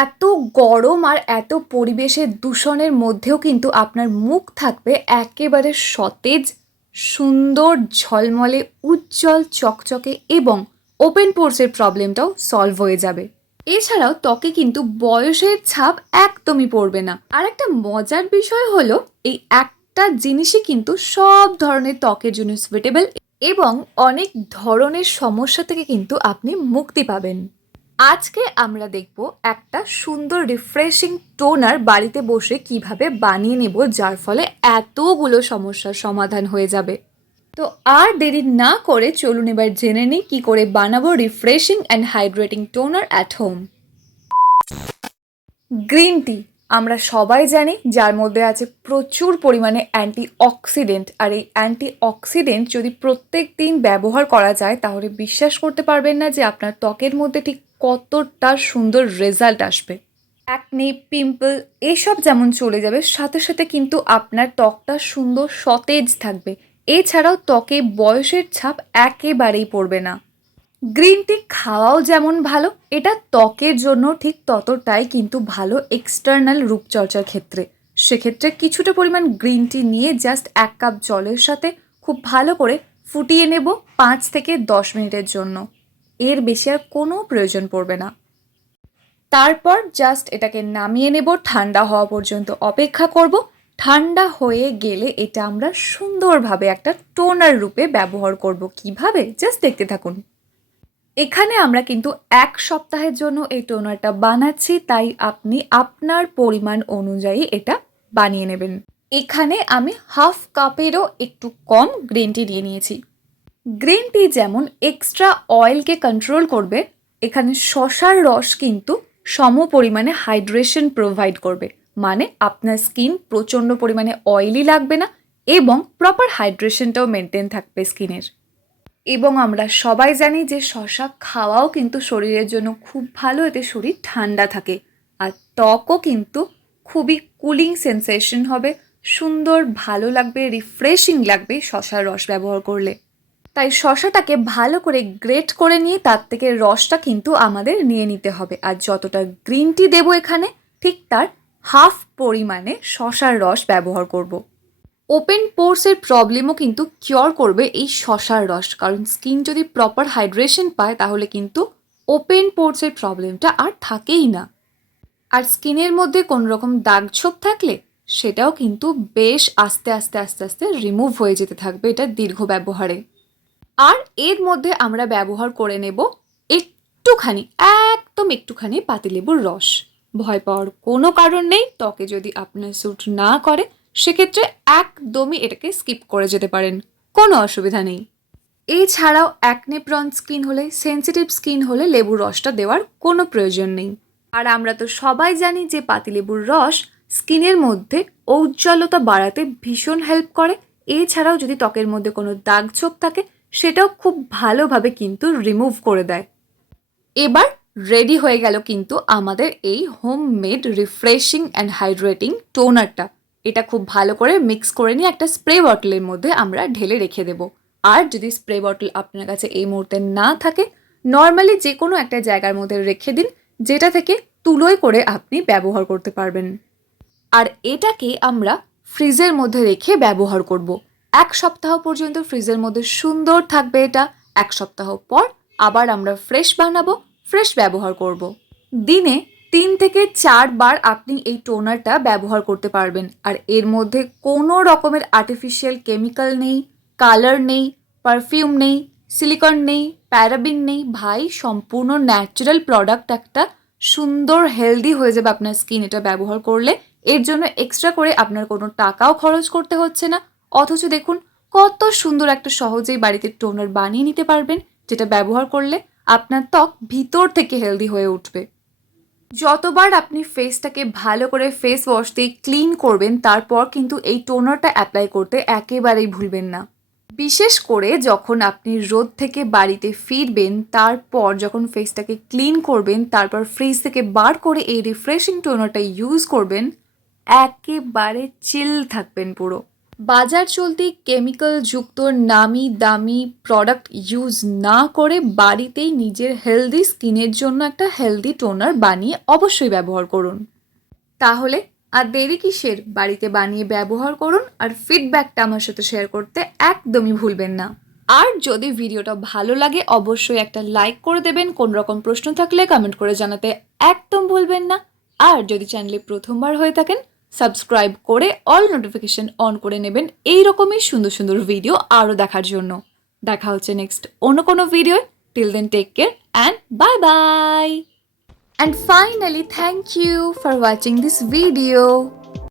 এত গরম আর এত পরিবেশের দূষণের মধ্যেও কিন্তু আপনার মুখ থাকবে একেবারে সতেজ, সুন্দর, ঝলমলে, উজ্জ্বল, চকচকে এবং ওপেন পোরসের প্রবলেমটাও সলভ হয়ে যাবে। এছাড়াও ত্বকে কিন্তু বয়সের ছাপ একদমই পড়বে না। আর একটা মজার বিষয় হলো এই একটা জিনিসই কিন্তু সব ধরনের ত্বকের জন্য সুইটেবল এবং অনেক ধরনের সমস্যা থেকে কিন্তু আপনি মুক্তি পাবেন। আজকে আমরা দেখব একটা সুন্দর রিফ্রেশিং টোনার বাড়িতে বসে কিভাবে বানিয়ে নেব, যার ফলে এতগুলো সমস্যার সমাধান হয়ে যাবে। তো আর দেরি না করে চলুন এবার জেনে নিই কী করে বানাবো refreshing and hydrating toner at home. Green tea আমরা সবাই জানি, যার মধ্যে আছে প্রচুর পরিমাণে অ্যান্টিঅক্সিডেন্ট। আর এই অ্যান্টিঅক্সিডেন্ট যদি প্রত্যেক দিন ব্যবহার করা যায় তাহলে বিশ্বাস করতে পারবেন না যে আপনার ত্বকের মধ্যে ঠিক কতটা সুন্দর রেজাল্ট আসবে। অ্যাকনে, পিম্পল এসব যেমন চলে যাবে, সাথে সাথে কিন্তু আপনার ত্বকটা সুন্দর সতেজ থাকবে। এছাড়াও ত্বকে বয়সের ছাপ একেবারেই পড়বে না। গ্রিন টি খাওয়াও যেমন ভালো, এটা ত্বকের জন্য ঠিক ততটাই কিন্তু ভালো এক্সটার্নাল রূপচর্চার ক্ষেত্রে। সেক্ষেত্রে কিছুটা পরিমাণ গ্রিন টি নিয়ে জাস্ট 1 কাপ জলের সাথে খুব ভালো করে ফুটিয়ে নেব 5 থেকে 10 মিনিটের জন্য। এর বেশি আর কোনো প্রয়োজন পড়বে না। তারপর জাস্ট এটাকে নামিয়ে নেব, ঠান্ডা হওয়া পর্যন্ত অপেক্ষা করব। ঠান্ডা হয়ে গেলে এটা আমরা সুন্দরভাবে একটা টোনার রূপে ব্যবহার করব। কিভাবে জাস্ট দেখতে থাকুন। এখানে আমরা কিন্তু 1 সপ্তাহের জন্য এই টোনারটা বানাচ্ছি, তাই আপনি আপনার পরিমাণ অনুযায়ী এটা বানিয়ে নেবেন। এখানে আমি হাফ কাপেরও একটু কম গ্রিন টি নিয়ে নিয়েছি। গ্রিন টি যেমন এক্সট্রা অয়েলকে কন্ট্রোল করবে, এখানে শসার রস কিন্তু সম পরিমাণে হাইড্রেশন প্রোভাইড করবে। মানে আপনার স্কিন প্রচণ্ড পরিমাণে অয়েলি লাগবে না এবং প্রপার হাইড্রেশনটাও মেনটেন থাকবে স্কিনের। এবং আমরা সবাই জানি যে শসা খাওয়াও কিন্তু শরীরের জন্য খুব ভালো, এতে শরীর ঠান্ডা থাকে আর ত্বকও কিন্তু খুবই কুলিং সেন্সেশন হবে, সুন্দর ভালো লাগবে, রিফ্রেশিং লাগবে শসার রস ব্যবহার করলে। তাই শসাটাকে ভালো করে গ্রেট করে নিয়ে তার থেকে রসটা কিন্তু আমাদের নিয়ে নিতে হবে। আর যতটা গ্রিন টি দেবো এখানে ঠিক তার হাফ পরিমাণে শসার রস ব্যবহার করব। ওপেন পোরসের প্রবলেমও কিন্তু কিওর করবে এই শসার রস, কারণ স্কিন যদি প্রপার হাইড্রেশন পায় তাহলে কিন্তু ওপেন পোরসের প্রবলেমটা আর থাকেই না। আর স্কিনের মধ্যে কোনো রকম দাগ ছোপ থাকলে সেটাও কিন্তু বেশ আস্তে আস্তে আস্তে আস্তে রিমুভ হয়ে যেতে থাকবে এটা দীর্ঘ ব্যবহারে। আর এর মধ্যে আমরা ব্যবহার করে নেব একটুখানি, একদম একটুখানি পাতিলেবুর রস। ভয় পাওয়ার কোনো কারণ নেই। ত্বকে যদি আপনার স্যুট না করে সেক্ষেত্রে একদমই এটাকে স্কিপ করে যেতে পারেন, কোনো অসুবিধা নেই। এছাড়াও অ্যাকনে প্রন স্কিন হলে, সেন্সিটিভ স্কিন হলে লেবুর রসটা দেওয়ার কোনো প্রয়োজন নেই। আর আমরা তো সবাই জানি যে পাতিলেবুর রস স্কিনের মধ্যে ঔজ্জ্বলতা বাড়াতে ভীষণ হেল্প করে। এছাড়াও যদি ত্বকের মধ্যে কোনো দাগ ছোপ থাকে সেটাও খুব ভালোভাবে কিন্তু রিমুভ করে দেয়। এবার রেডি হয়ে গেল কিন্তু আমাদের এই হোমমেড রিফ্রেশিং অ্যান্ড হাইড্রেটিং টোনারটা। এটা খুব ভালো করে মিক্স করে নিয়ে একটা স্প্রে বটলের মধ্যে আমরা ঢেলে রেখে দেব। আর যদি স্প্রে বটল আপনার কাছে এই মুহূর্তে না থাকে, নর্মালি যে কোনো একটা জায়গার মধ্যে রেখে দিন, যেটা থেকে তুলোয় করে আপনি ব্যবহার করতে পারবেন। আর এটাকে আমরা ফ্রিজের মধ্যে রেখে ব্যবহার করব। 1 সপ্তাহ পর্যন্ত ফ্রিজের মধ্যে সুন্দর থাকবে এটা। 1 সপ্তাহ পর আবার আমরা ফ্রেশ বানাবো, ফ্রেশ ব্যবহার করব। দিনে 3 থেকে 4 বার আপনি এই টোনারটা ব্যবহার করতে পারবেন। আর এর মধ্যে কোনো রকমের আর্টিফিশিয়াল কেমিক্যাল নেই, কালার নেই, পারফিউম নেই, সিলিকন নেই, প্যারাবিন নেই। ভাই, সম্পূর্ণ ন্যাচারাল প্রোডাক্ট একটা। সুন্দর হেলদি হয়ে যাবে আপনার স্কিন এটা ব্যবহার করলে। এর জন্য এক্সট্রা করে আপনার কোনো টাকাও খরচ করতে হচ্ছে না। অথচ দেখুন কত সুন্দর একটা সহজেই বাড়িতে টোনার বানিয়ে নিতে পারবেন, যেটা ব্যবহার করলে আপনার ত্বক ভিতর থেকে হেলদি হয়ে উঠবে। যতবার আপনি ফেসটাকে ভালো করে ফেস ওয়াশ দিয়ে ক্লিন করবেন, তারপর কিন্তু এই টোনারটা অ্যাপ্লাই করতে একেবারেই ভুলবেন না। বিশেষ করে যখন আপনি রোদ থেকে বাড়িতে ফিরবেন, তারপর যখন ফেসটাকে ক্লিন করবেন, তারপর ফ্রিজ থেকে বার করে এই রিফ্রেশিং টোনারটা ইউজ করবেন, একেবারে চিল থাকবেন পুরো। বাজার চলতি কেমিক্যাল যুক্ত নামি দামি প্রোডাক্ট ইউজ না করে বাড়িতেই নিজের হেলদি স্কিনের জন্য একটা হেলদি টোনার বানিয়ে অবশ্যই ব্যবহার করুন। তাহলে আর দেরি কিসের, বাড়িতে বানিয়ে ব্যবহার করুন আর ফিডব্যাকটা আমার সাথে শেয়ার করতে একদমই ভুলবেন না। আর যদি ভিডিওটা ভালো লাগে অবশ্যই একটা লাইক করে দেবেন, কোন রকম প্রশ্ন থাকলে কমেন্ট করে জানাতে একদম ভুলবেন না। আর যদি চ্যানেলে প্রথমবার হয়ে থাকেন সাবস্ক্রাইব করে অল নোটিফিকেশন অন করে নেবেন এই রকমই সুন্দর সুন্দর ভিডিও আরও দেখার জন্য। দেখা হচ্ছে নেক্সট অন্য কোনো video. Till then take care and bye bye. And finally, thank you for watching this video.